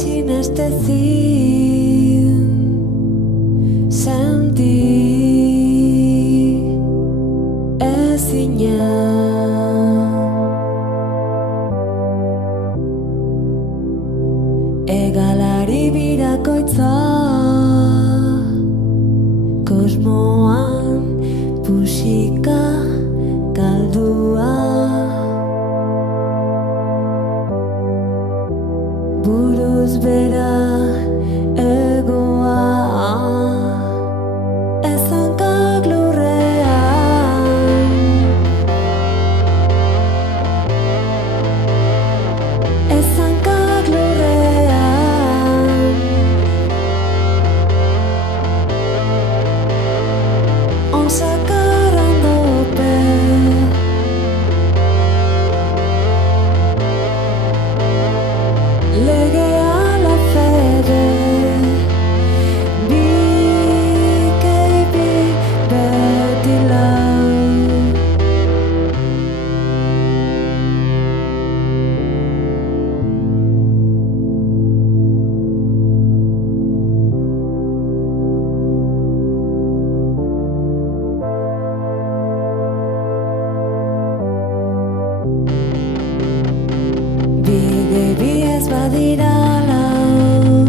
sinestezin senti ezina. Egalari birakoitza kosmoan pusika galdua, buruz bera egoa ez hankak lurrean, ez hankak lurrean, onzakar ondope legea la fede bikeipi beti lau. Bide ez badira lau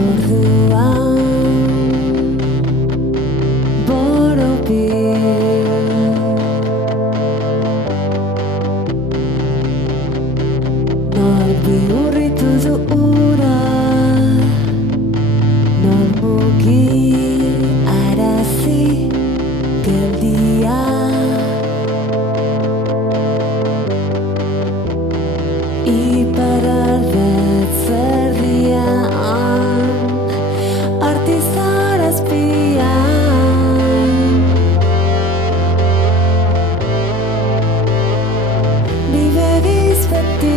orduan boropil, nor bihurritu du ura, nor mugi arazi geldia, iparraldet zerdian artizar azpian, bi begiz beti